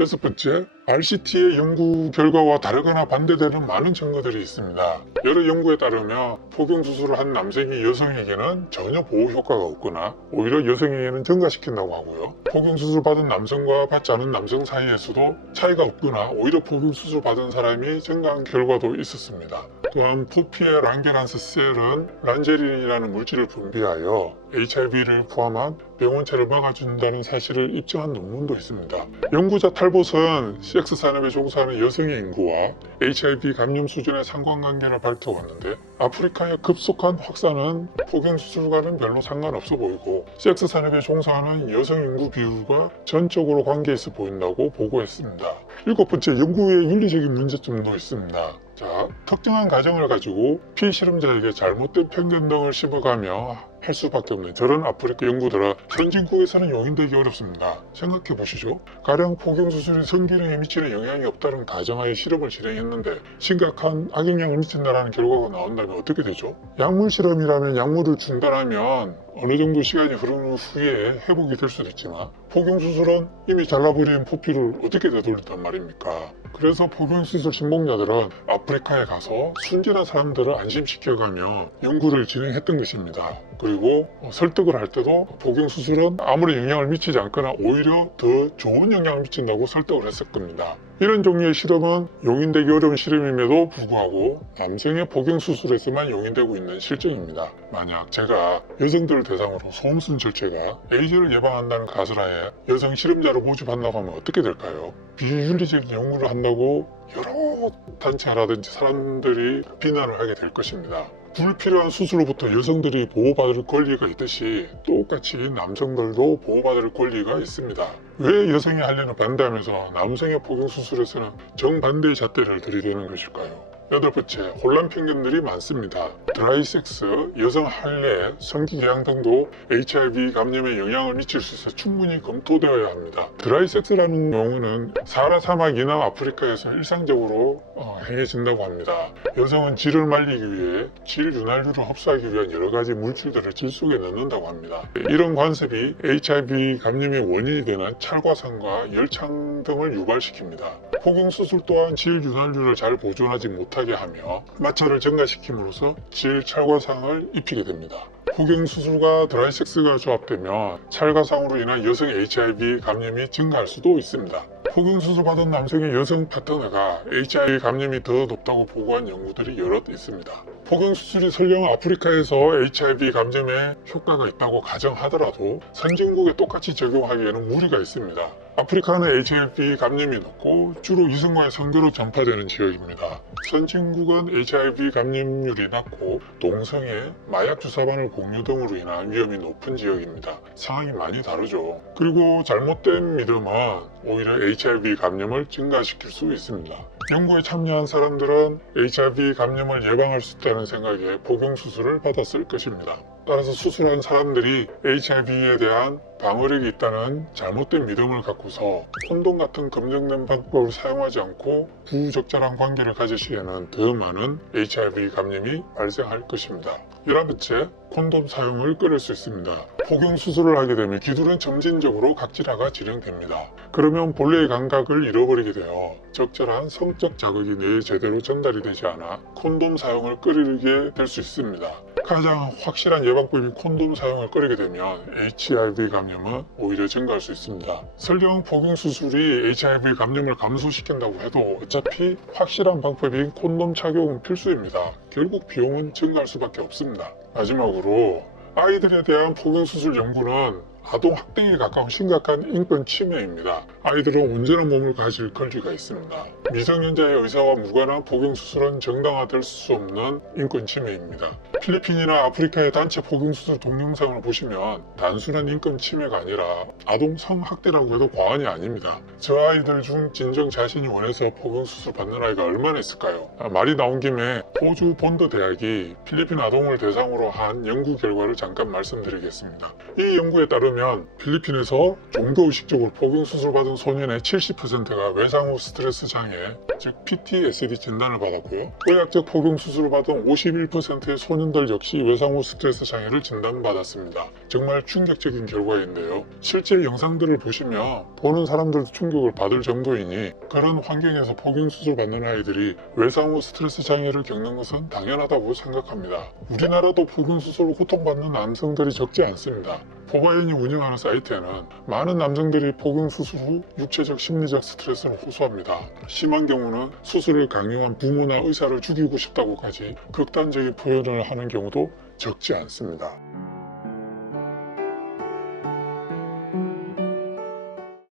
여섯 번째, RCT의 연구 결과와 다르거나 반대되는 많은 증거들이 있습니다. 여러 연구에 따르면 포경수술을 한 남성이 여성에게는 전혀 보호 효과가 없거나 오히려 여성에게는 증가시킨다고 하고요. 포경수술 받은 남성과 받지 않은 남성 사이에서도 차이가 없거나 오히려 포경수술 받은 사람이 증가한 결과도 있었습니다. 또한 포피의 란게란스 셀은 란제린이라는 물질을 분비하여 HIV를 포함한 병원체를 막아준다는 사실을 입증한 논문도 있습니다. 연구자 탈봇은 섹스 산업에 종사하는 여성의 인구와 HIV 감염 수준의 상관관계를 밝혀왔는데 아프리카의 급속한 확산은 포경수술과는 별로 상관없어 보이고 섹스 산업에 종사하는 여성 인구 비율과 전적으로 관계있어 보인다고 보고했습니다. 일곱 번째, 연구의 윤리적인 문제점도 있습니다. 자, 특정한 가정을 가지고 피실험자에게 잘못된 편견 등을 심어가며 할 수밖에 없는 저런 아프리카 연구들은 선진국에서는 용인되기 어렵습니다. 생각해 보시죠. 가령 포경수술이 성기능에 미치는 영향이 없다는 가정하에 실험을 진행했는데 심각한 악영향을 미친다는 결과가 나온다면 어떻게 되죠? 약물 실험이라면 약물을 중단하면 어느 정도 시간이 흐른 후에 회복이 될 수도 있지만 포경수술은 이미 잘라버린 포피를 어떻게 되돌린단 말입니까? 그래서 포경수술 신봉자들은 아프리카에 가서 순진한 사람들을 안심시켜가며 연구를 진행했던 것입니다. 그리고 설득을 할 때도 포경수술은 아무런 영향을 미치지 않거나 오히려 더 좋은 영향을 미친다고 설득을 했을 겁니다. 이런 종류의 실험은 용인되기 어려운 실험임에도 불구하고 남성의 포경수술에서만 용인되고 있는 실정입니다. 만약 제가 여성들을 대상으로 소음순 절제가 에이즈를 예방한다는 가설하에 여성 실험자를 모집한다고 하면 어떻게 될까요? 비윤리적인 연구를 한다고 여러 단체라든지 사람들이 비난을 하게 될 것입니다. 불필요한 수술로부터 여성들이 보호받을 권리가 있듯이 똑같이 남성들도 보호받을 권리가 있습니다. 왜 여성이 하려는 반대하면서 남성의 포경수술에서는 정반대의 잣대를 들이대는 것일까요? 여덟 번째, 혼란 편견들이 많습니다. 드라이섹스, 여성 할례, 성기계양 등도 HIV 감염에 영향을 미칠 수 있어 충분히 검토되어야 합니다. 드라이섹스라는 용어는 사하라 사막 이남 아프리카에서 일상적으로 행해진다고 합니다. 여성은 질을 말리기 위해 질 윤활유를 흡수하기 위한 여러 가지 물질들을 질 속에 넣는다고 합니다. 이런 관습이 HIV 감염의 원인이 되는 찰과상과 열창 등을 유발시킵니다. 포경수술 또한 질 윤활유를 잘 보존하지 못하게 하며 마찰을 증가시킴으로써 질 찰과상을 입히게 됩니다. 포경수술과 드라이섹스가 조합되면 찰과상으로 인한 여성 HIV 감염이 증가할 수도 있습니다. 포경수술 받은 남성의 여성 파트너가 HIV 감염이 더 높다고 보고한 연구들이 여럿 있습니다. 포경수술이 설령 아프리카에서 HIV 감염에 효과가 있다고 가정하더라도 선진국에 똑같이 적용하기에는 무리가 있습니다. 아프리카는 HIV 감염이 높고 주로 이성과의 성교로 전파되는 지역입니다. 선진국은 HIV 감염률이 낮고 동성애, 마약 주사바늘 공유 등으로 인한 위험이 높은 지역입니다. 상황이 많이 다르죠. 그리고 잘못된 믿음은 오히려 HIV 감염을 증가시킬 수 있습니다. 연구에 참여한 사람들은 HIV 감염을 예방할 수 있다는 생각에 포경수술을 받았을 것입니다. 따라서 수술한 사람들이 HIV에 대한 방어력이 있다는 잘못된 믿음을 갖고서 콘돔 같은 검증된 방법을 사용하지 않고 부적절한 관계를 가질 시에는 더 많은 HIV 감염이 발생할 것입니다. 11번째, 콘돔 사용을 끊을 수 있습니다. 포경수술을 하게 되면 기술은 점진적으로 각질화가 진행됩니다. 그러면 본래의 감각을 잃어버리게 되어 적절한 성적 자극이 뇌에 제대로 전달이 되지 않아 콘돔 사용을 끊게 될 수 있습니다. 가장 확실한 예방법인 콘돔 사용을 끊게 되면 HIV 감염은 오히려 증가할 수 있습니다. 설령 포경수술이 HIV 감염을 감소시킨다고 해도 어차피 확실한 방법인 콘돔 착용은 필수입니다. 결국 비용은 증가할 수밖에 없습니다. 마지막으로 아이들에 대한 포경수술 연구는 아동학대에 가까운 심각한 인권 침해입니다. 아이들은 온전한 몸을 가질 권리가 있습니다. 미성년자의 의사와 무관한 포경수술은 정당화될 수 없는 인권 침해입니다. 필리핀이나 아프리카의 단체 포경수술 동영상을 보시면 단순한 인권 침해가 아니라 아동 성학대라고 해도 과언이 아닙니다. 저 아이들 중 진정 자신이 원해서 포경수술 받는 아이가 얼마나 있을까요? 말이 나온 김에 호주 본더 대학이 필리핀 아동을 대상으로 한 연구 결과를 잠깐 말씀드리겠습니다. 이 연구에 따르면 필리핀에서 종교의식적으로 포경수술 받은 소년의 70%가 외상 후 스트레스 장애, 즉 PTSD 진단을 받았고요. 의학적 포경수술을 받은 51%의 소년들 역시 외상 후 스트레스 장애를 진단받았습니다. 정말 충격적인 결과인데요. 실제 영상들을 보시면 보는 사람들도 충격을 받을 정도이니 그런 환경에서 포경수술 받는 아이들이 외상 후 스트레스 장애를 겪는 것은 당연하다고 생각합니다. 우리나라도 포경수술로 고통받는 남성들이 적지 않습니다. 포바인이 운영하는 사이트에는 많은 남성들이 포경수술 후 육체적 심리적 스트레스를 호소합니다. 심한 경우는 수술을 강요한 부모나 의사를 죽이고 싶다고까지 극단적인 표현을 하는 경우도 적지 않습니다.